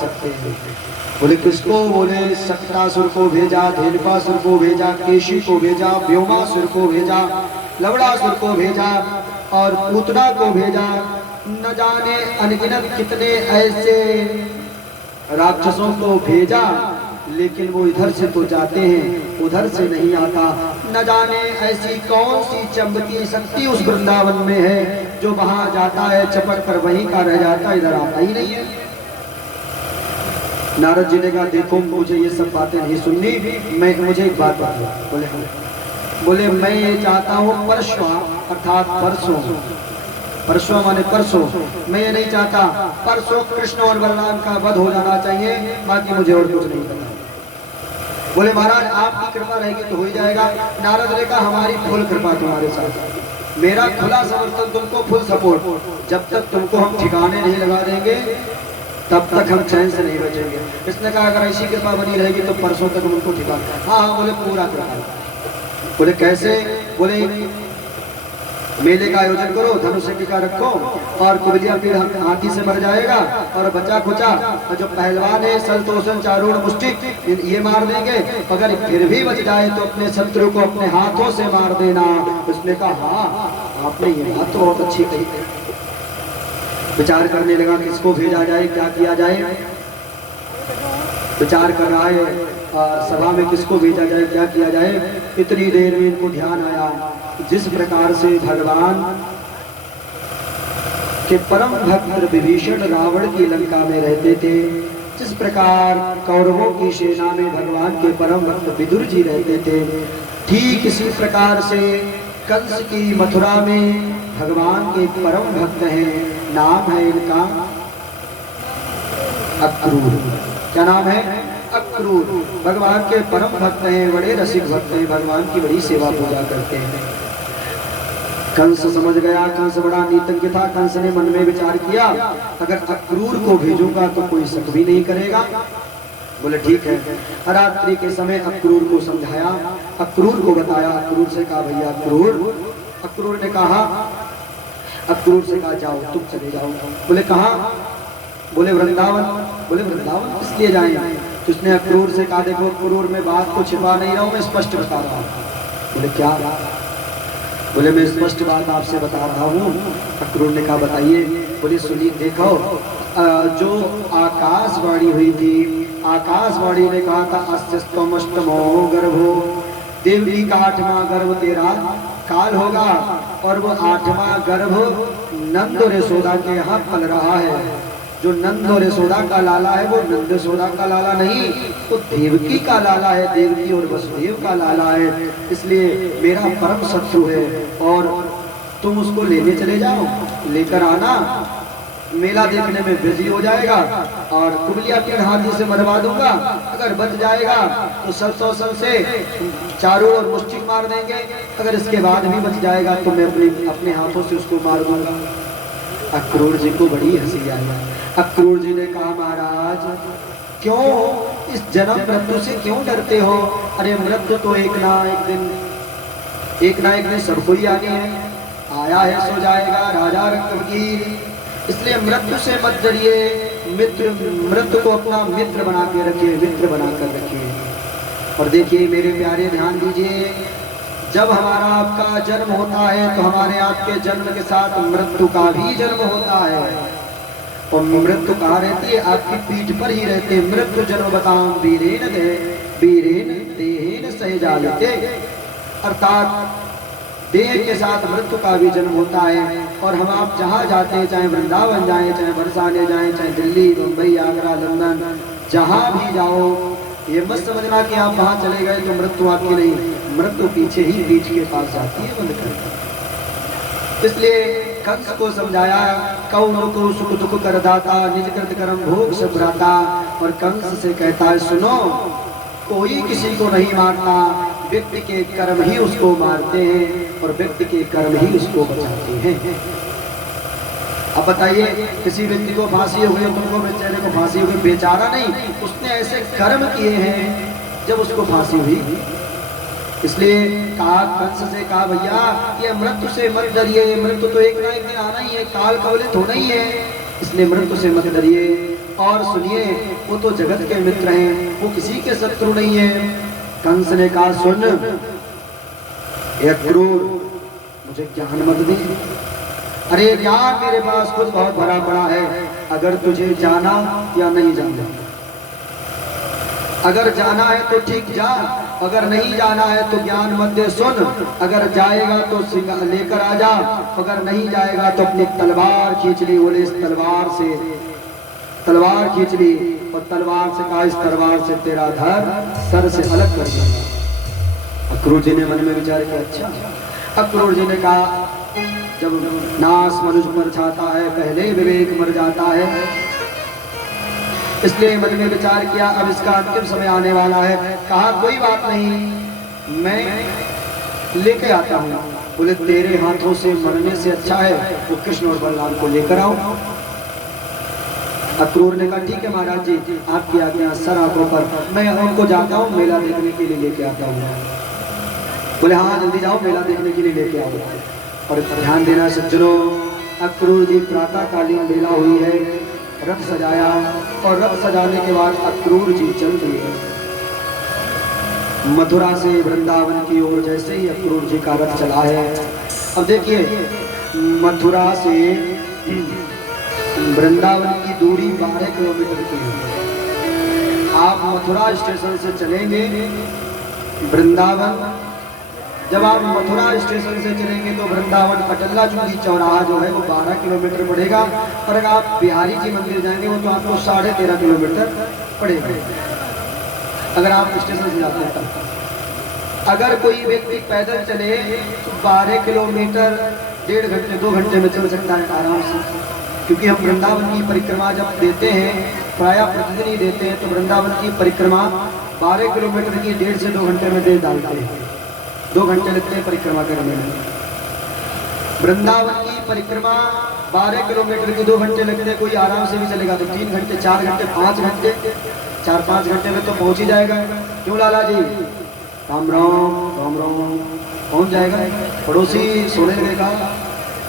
सकते हैं। बोले किसको? बोले सक्रासुर को भेजा, धेनुकासुर को भेजा, केशी को भेजा, व्योमासुर को भेजा, लवणासुर को भेजा और पूतना को भेजा। न जाने अनगिनत कितने ऐसे राक्षसों को भेजा, लेकिन वो इधर से तो जाते हैं, उधर से नहीं आता। न जाने ऐसी कौन सी चमकी शक्ति उस वृंदावन में है जो वहां जाता है चपट कर वहीं का रह जाता, इधर आता ही नहीं है। नारद जी ने कहा देखो मुझे ये सब बातें नहीं सुननी, मैं मुझे एक बात बताओ। बोले मैं ये चाहता हूँ परसों, अर्थात परसों, परसों माने परसों, मैं ये नहीं चाहता, परसों कृष्ण और बलराम का वध हो जाना चाहिए, बाकी मुझे और कुछ नहीं करना। बोले महाराज आपकी कृपा रहेगी तो हो ही जाएगा। नारद ने कहा हमारी फुल कृपा तुम्हारे साथ, मेरा खुला समर्थन तुमको, फुल सपोर्ट। जब तक तुमको हम ठिकाने नहीं लगा देंगे तब तक हम चैन से नहीं बचेंगे। इसने कहा अगर ऐसी कृपा बनी रहेगी तो परसों तक हम उनको ठिकाना। हाँ हाँ बोले पूरा कृपा। बोले कैसे? बोले मेले का आयोजन करो, धनुष टीका रखो और कुबलिया पीड़ हाथी से मर जाएगा और बचा खुचा और जो पहलवान है सलतोषण चारूण मुष्टिक ये मार देंगे, अगर फिर भी बच जाए तो अपने शत्रु को अपने हाथों से मार देना। उसने कहा हाँ आपने ये बात तो बहुत अच्छी कही। विचार करने लगा किसको भेजा जाए, क्या किया जाए, विचार कर रहा है सभा में किसको भेजा जाए, क्या किया जाए। इतनी देर में इनको ध्यान आया जिस प्रकार से भगवान के परम भक्त विभीषण रावण की लंका में रहते थे, जिस प्रकार कौरवों की सेना में भगवान के परम भक्त विदुर जी रहते थे, ठीक इसी प्रकार से कंस की मथुरा में भगवान के परम भक्त हैं, नाम है इनका अक्रूर। क्या नाम है? अक्रूर। भगवान के परम भक्त हैं, बड़े रसिक भक्त हैं, भगवान की बड़ी सेवा पूजा करते हैं। कंस समझ गया, कंस बड़ा नीतज्ञ था। कंस ने मन में विचार किया अगर अक्रूर को भेजूंगा तो कोई शक भी नहीं करेगा। बोले ठीक है। रात्रि के समय अक्रूर को समझाया, अक्रूर को बताया, अक्रूर से कहा भैया अक्रूर, अक्रूर ने कहा, अक्रूर से कहा जाओ तुम चले जाओ। बोले कहाँ? बोले वृंदावन। बोले वृंदावन किस लिए जाएं? तो उसने अक्रूर से कहा देखो अक्रूर में बात को छिपा नहीं रहा हूं, मैं स्पष्ट बता रहा हूँ। बोले क्या? बोले मैं स्पष्ट बात आपसे बता रहा हूँ। अक्रूर ने कहा बताइए। बोले सुनिए देखो जो आकाशवाणी हुई थी, आकाशवाणी ने कहा था अस्यस्तमष्टमो गर्भो, देवली का 8वां गर्भ तेरा काल होगा और वो 8वां गर्भ नंद और यशोदा के यहाँ पल रहा है। जो नंद और यशोदा का लाला है वो नंद यशोदा का लाला नहीं, तो देवकी का लाला है, देवकी और वसुदेव का लाला है। इसलिए मेरा परम शत्रु है और तुम उसको लेने चले जाओ, लेकर आना, मेला देखने में बिजी हो जाएगा और कुबलिया के हाथी से मरवा दूंगा। अगर बच जाएगा तो सलतोषण से चारों ओर मुष्टिक मार देंगे, अगर इसके बाद भी बच जाएगा तो मैं अपने हाथों से उसको मार दूंगा। अक्रूर जी को बड़ी हंसी आई। अक्रूर जी ने कहा महाराज क्यों इस जन्म मृत्यु से क्यों डरते हो? अरे मृत्यु तो एक ना एक दिन सबको ही आनी है, आया है सो जाएगा, राजा रघुवीर। इसलिए मृत्यु से मत डरिए, मृत्यु को अपना मित्र बना के रखिए, मित्र बनाकर रखिए। और देखिए मेरे प्यारे ध्यान दीजिए, जब हमारा आपका जन्म होता है तो हमारे आपके जन्म के साथ मृत्यु का भी जन्म होता है। और मृत्यु कहाँ रहती है? आपकी पीठ पर ही रहते। मृत्यु जन्म बताम वीरेन देहेन सहजायते, अर्थात देह के साथ मृत्यु का भी जन्म होता है। और हम आप जहाँ जाते हैं, चाहे वृंदावन जाएं, चाहे बरसाने जाएं, चाहे दिल्ली, मुंबई, आगरा, लंदन, जहाँ भी जाओ, ये मत समझना कि आप वहाँ चले गए तो मृत्यु आपकी नहीं, मृत्यु पीछे ही पीठ के पास जाती है, बंद करती। इसलिए कंस को समझाया कौनों को सुख दुख कर दाता, निज कृत कर्म भोग से भ्राता। और कंस से कहता है सुनो, कोई किसी को नहीं मारता, व्यक्ति के कर्म ही उसको मारते हैं और व्यक्ति के कर्म ही उसको बचाते हैं। अब बताइए किसी व्यक्ति को फांसी हो गई, तुमको बेचारे को फांसी हो गई, बेचारा नहीं, उसने ऐसे कर्म किए हैं जब उसको फांसी हुई। इसलिए कहा, कंस से कहा भैया ये मृत्यु से मत डरिए, मृत्यु तो एक ना एक दिन आना ही है, काल कवलित होना ही है, इसलिए मृत्यु से मत डरिए। और सुनिए, वो तो जगत के मित्र हैं, वो किसी के शत्रु नहीं है। कंस ने कहा, सुन ये क्रूर, मुझे ज्ञान मत दे। अरे ज्ञान मेरे पास खुद बहुत भरा पड़ा है, अगर तुझे जाना या नहीं जाना। अगर जाना है तो ठीक जा, अगर नहीं जाना है तो ज्ञान मत दे। सुन, अगर जाएगा तो लेकर आ जा, अगर नहीं जाएगा तो अपनी तलवार खींच ली। बोले इस तलवार से, तलवार खींच ली और तलवार से कहा, इस तलवार से तेरा धड़ सर से अलग कर दूंगा। अक्रूर जी ने मन में विचार किया, अच्छा। अक्रूर जी ने कहा, जब नाश मनुष्य मर जाता है, पहले विवेक मर जाता है, इसलिए मन में विचार किया, अब इसका अंतिम समय आने वाला है। कहा, कोई बात नहीं, मैं लेके आता हूँ। बोले तेरे हाथों से मरने से अच्छा है वो कृष्ण और बलराम को लेकर आओ। अक्रूर ने कहा, ठीक है महाराज जी, आपकी आज्ञा सर आंखों पर, मैं उनको जाता हूँ, मेला देखने के लिए लेके आता हूँ। बोले हाँ जल्दी जाओ, मेला देखने के लिए लेके आओ। और ध्यान देना सज्जनों, अक्रूर जी प्रातःकालीन मेला हुई है, रथ सजाया और रथ सजाने के बाद अक्रूर जी चल दिए मथुरा से वृंदावन की ओर। जैसे ही अक्रूर जी का रथ चला है, अब देखिए मथुरा से वृंदावन की दूरी 12 किलोमीटर की है। आप मथुरा स्टेशन से चलेंगे वृंदावन, जब आप मथुरा स्टेशन से चलेंगे तो वृंदावन कटल्ला चूंगी चौराहा जो है वो 12 किलोमीटर पड़ेगा, और अगर आप बिहारी जी मंदिर जाएंगे वो तो आपको 13.5 किलोमीटर पड़ेगा, अगर आप स्टेशन से जाते हैं तब। अगर कोई व्यक्ति पैदल चले तो 12 किलोमीटर 1.5 घंटे 2 घंटे में चल सकता है आराम से, क्योंकि हम वृंदावन की परिक्रमा जब देते हैं, प्रायः प्रतिदिन ही देते हैं, तो वृंदावन की परिक्रमा 12 किलोमीटर की 1.5 से 2 घंटे में दे डालते हैं। 2 घंटे लगते हैं परिक्रमा करने में। वृंदावन की परिक्रमा 12 किलोमीटर की 2 घंटे लगते हैं, कोई आराम से भी चलेगा तो 3 घंटे 4 घंटे 5 घंटे 4-5 घंटे में तो पहुंच ही जाएगा। क्यों लाला जी? राम राम राम राम, पहुंच जाएगा। पड़ोसी सोने लगेगा,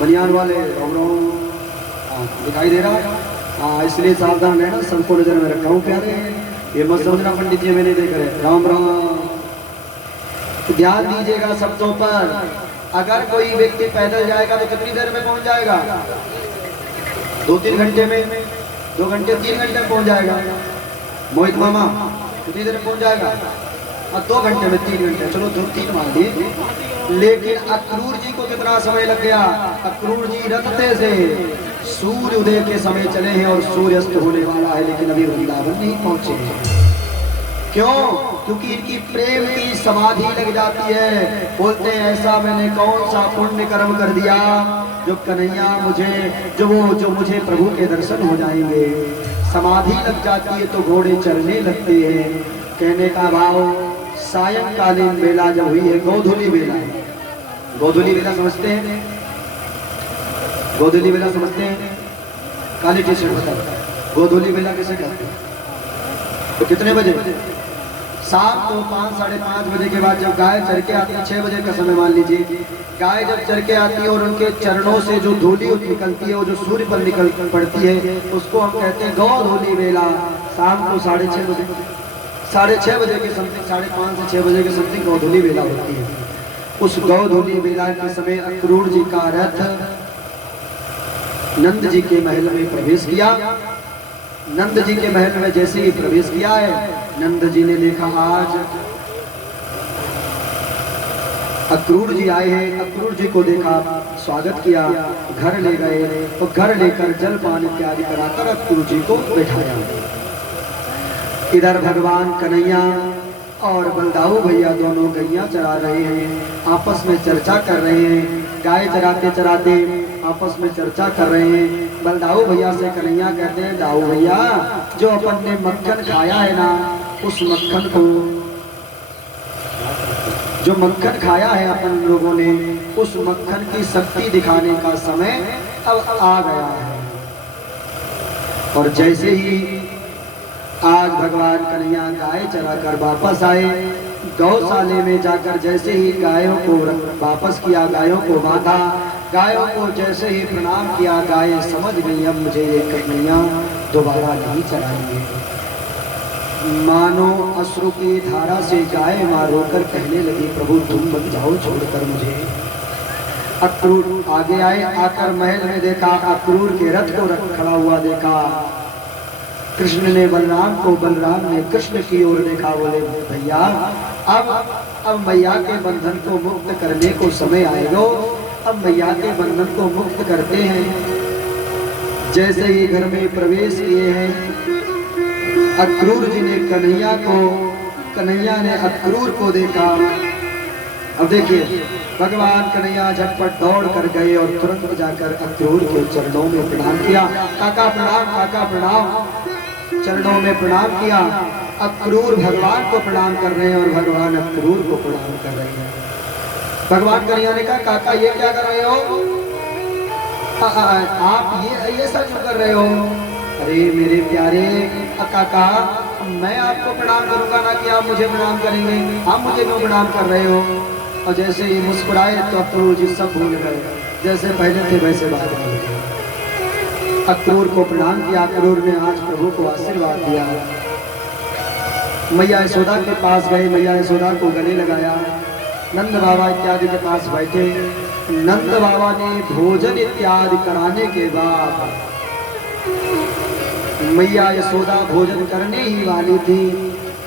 बनियान वाले राम राम, दिखाई दे रहा। हाँ, इसलिए सावधान रहना, सबको नजर में रखा हूँ प्यारे, ये मत समझना पंडित जी मैंने देख रहे। राम राम, ध्यान दीजिएगा शब्दों पर। अगर कोई व्यक्ति पैदल जाएगा तो कितनी देर में पहुंच जाएगा? 2-3 घंटे में, 2 घंटे 3 घंटे में पहुंच जाएगा। मोहित मामा कितनी देर में पहुंच जाएगा? और 2 घंटे में 3 घंटे, चलो 2-3 मान लिए। लेकिन अक्रूर जी को कितना समय लग गया? अक्रूर जी रथते से सूर्य उदय के समय चले हैं और सूर्य अस्त होने वाला है, लेकिन अभी वृंदावन नहीं पहुंचे। क्यों? क्योंकि इनकी प्रेम की समाधि लग जाती है। बोलते हैं ऐसा मैंने कौन सा पुण्य कर्म कर दिया जो कन्हैया मुझे, जो मुझे प्रभु के दर्शन हो जाएंगे। समाधि लग जाती है तो घोड़े चलने लगते हैं। कहने का भाव, सायंकालीन बेला जब हुई है, गोधूली बेला। गोधूली बेला समझते हैं? गोधूली बेला समझते हैं? काली टी शर्ट बताओ, गोधूली बेला किसे कहते हैं? तो कितने बजे? शाम को 5-5:30 बजे के बाद जब गाय चर के आती है, 6 बजे का समय मान लीजिए, गाय जब चर के आती है और उनके चरणों से जो धूली निकलती है वो जो सूर्य पर निकल पड़ती है, उसको हम कहते हैं गोधूली बेला। शाम को 6:30 बजे, 6:30 बजे के समथिंग, 5:30 से 6 बजे के समथिंग गोधूली बेला होती है। उस गोधूली बेला के समय अक्रूर जी का रथ नंद जी के महल में प्रवेश किया। नंद जी के महल में जैसे ही प्रवेश किया है, नंद जी ने देखा आज अक्रूर जी आए हैं। अक्रूर जी को देखा, स्वागत किया, घर ले गए और घर लेकर जल पान इत्यादि कराकर अक्रूर जी को बैठाया। इधर भगवान कन्हैया और बलदाऊ भैया दोनों गैया चरा रहे हैं, आपस में चर्चा कर रहे हैं। गाय चराते चराते आपस में चर्चा कर रहे हैं। बलदाऊ भैया से कन्हैया कहते हैं, दाऊ भैया जो अपन ने मक्खन खाया है ना, उस मक्खन को, जो मक्खन खाया है अपन लोगों ने, उस मक्खन की शक्ति दिखाने का समय अब आ गया है। और जैसे ही आज भगवान कन्हैया गाय चराकर वापस आए, गौशाले में जाकर जैसे ही गायों को वापस किया, गायों को बांधा, गायों को जैसे ही प्रणाम किया, गायें समझ गई अब मुझे ये कन्हैया दोबारा नहीं चलाएंगे। मानो अश्रु की धारा से गाय माँ रोकर कहने लगी, प्रभु तुम मत जाओ छोड़कर मुझे। अक्रूर आगे आए, आकर महल में देखा, अक्रूर के रथ को खड़ा हुआ देखा। कृष्ण ने बलराम को, बलराम ने कृष्ण की ओर देखा। बोले भैया अब मैया के बंधन को मुक्त करने को समय आएगा। अब मैया के बंधन को मुक्त करते हैं। जैसे ही घर में प्रवेश किए हैं, अक्रूर जी ने कन्हैया ने अक्रूर को देखा। अब देखिए भगवान कन्हैया झटपट दौड़ कर गए और तुरंत जाकर अक्रूर के चरणों में प्रणाम किया। काका प्रणाम, काका प्रणाम। चरणों में प्रणाम किया। अक्रूर भगवान को प्रणाम कर रहे हैं और भगवान अक्रूर को प्रणाम कर रहे हैं। भगवान कन्हैया ने कहा, काका ये क्या कर रहे हो? आप ये ऐसा क्यों कर रहे हो? अरे मेरे प्यारे काका, मैं आपको प्रणाम करूंगा ना कि आप मुझे प्रणाम करेंगे? आप मुझे क्यों प्रणाम कर रहे हो? और जैसे ही मुस्कुराए तो अक्रूर जी सब भूल गए, जैसे पहले थे वैसे बात भूल गए। अक्रूर को प्रणाम किया। अक्रूर ने आज प्रभु को आशीर्वाद दिया। मैया यशोदा के पास गए, मैया यशोदा को गले लगाया। नंद बाबा इत्यादि के पास बैठे। नंद बाबा ने भोजन इत्यादि कराने के बाद मैया यशोदा भोजन करने ही वाली थी।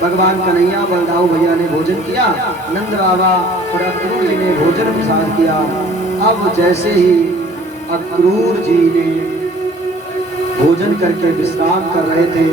भगवान कन्हैया बलदाऊ भैया ने भोजन किया, नंद बाबा और अक्रूर जी ने भोजन प्रसाद किया। अब जैसे ही अक्रूर जी ने भोजन करके विश्राम कर रहे थे,